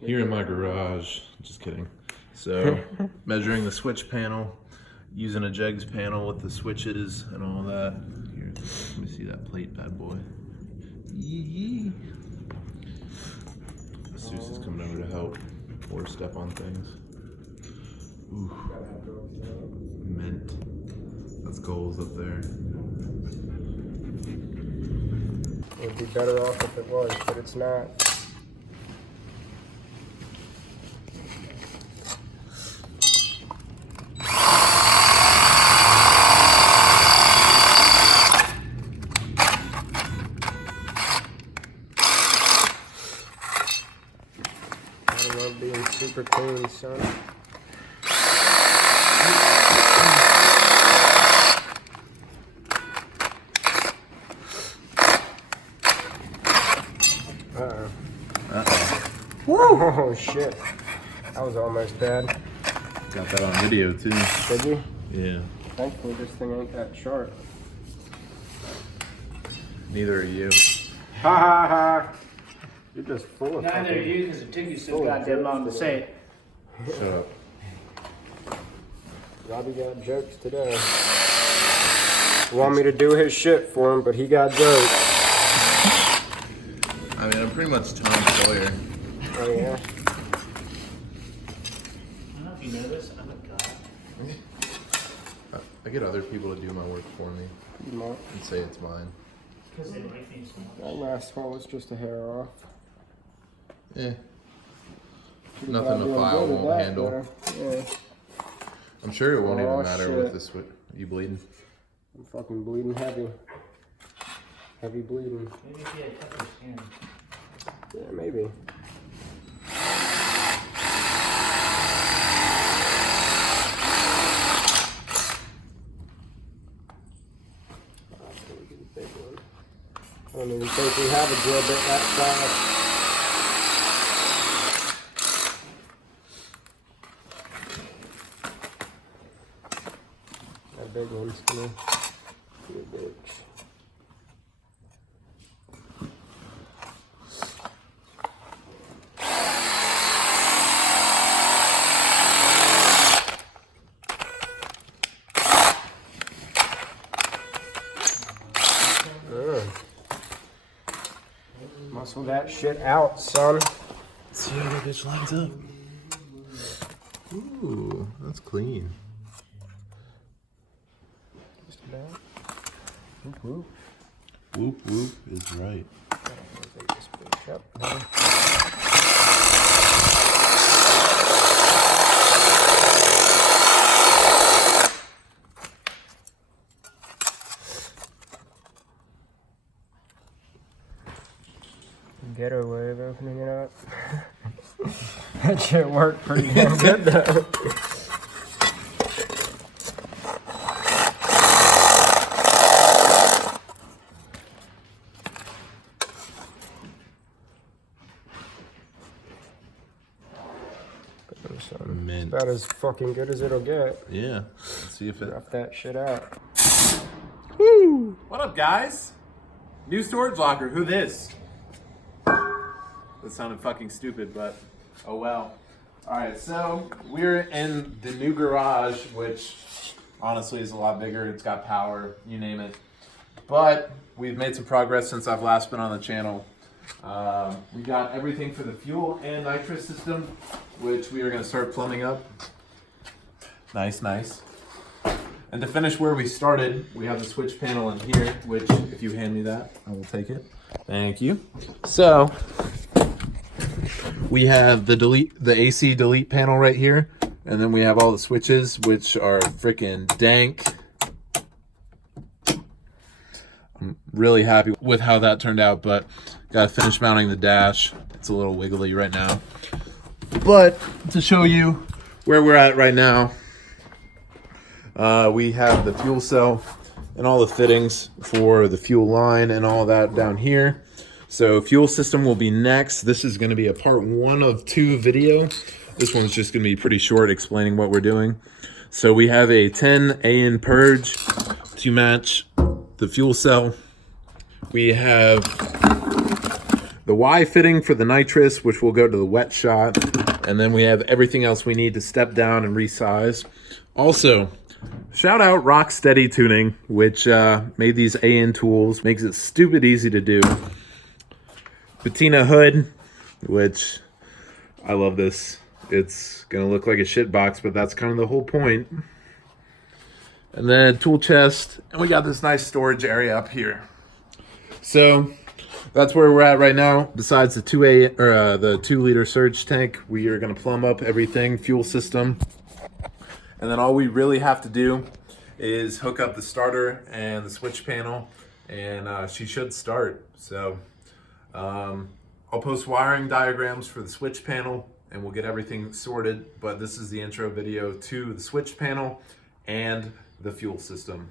here in my garage. Just kidding. So, measuring the switch panel, using a jegs panel with the switches and all that. Here, let me see that plate, bad boy. Yee. Seuss is coming over to help or step on things. Ooh. Mint. That's goals up there. It would be better off if it was, but it's not. I love being super clean, son. Woo! Oh shit. That was almost bad. Got that on video too. Did you? Yeah. Thankfully this thing ain't that sharp. Neither are you. Ha ha ha! You're just full of Neither are you, because it took you so goddamn long to say it. Shut up. Robbie got jokes today. Want me to do his shit for him, but he got jokes. I mean, I'm pretty much Tom Sawyer. Oh yeah? I don't know if you know this, I'm a god. I get other people to do my work for me No. and say it's mine. Because they like me so much. That last one was just a hair off. Eh. Should've Nothing got a doing file good with won't that handle. there. Yeah. I'm sure it won't Oh, even matter with shit. this. You bleeding? I'm fucking bleeding heavy. Heavy bleeding. Maybe if you had cut your skin. Yeah, maybe. That's gonna be the big one. I don't even think we have a drill bit that size. That big one's gonna be a bitch. Muscle that shit out, son. See how that bitch lines up. Ooh, that's clean. Just about. Whoop whoop. Whoop whoop is right. Take this bitch up. Ghetto way of opening it up. That shit worked pretty damn good though. Mint. About as fucking good as it'll get. Yeah. Let's see if it. Rough that shit out. Woo! What up, guys? New storage locker. Who this? That sounded fucking stupid, but oh well. All right, so we're in the new garage, which honestly is a lot bigger. It's got power, you name it. But we've made some progress since I've last been on the channel. We got everything for the fuel and nitrous system, which we are going to start plumbing up. Nice, nice. And to finish where we started, we have the switch panel in here, which if you hand me that, I will take it. Thank you. So we have the AC delete panel right here, and then we have all the switches, which are freaking dank. I'm really happy with how that turned out, but gotta finish mounting the dash. It's a little wiggly right now. But to show you where we're at right now, we have the fuel cell and all the fittings for the fuel line and all that down here. So fuel system will be next. This is going to be a part 1 of 2 video. This one's just going to be pretty short, explaining what we're doing. So we have a 10 AN purge to match the fuel cell. We have the Y fitting for the nitrous, which will go to the wet shot. And then we have everything else we need to step down and resize. Also, shout out Rocksteady Tuning, which made these AN tools. Makes it stupid easy to do. Patina hood, which I love this. It's gonna look like a shit box, but that's kind of the whole point. And then tool chest, and we got this nice storage area up here. So that's where we're at right now. Besides the 2-liter surge tank, we are gonna plumb up everything, fuel system. And then all we really have to do is hook up the starter and the switch panel, and she should start. So I'll post wiring diagrams for the switch panel, and we'll get everything sorted. But this is the intro video to the switch panel and the fuel system.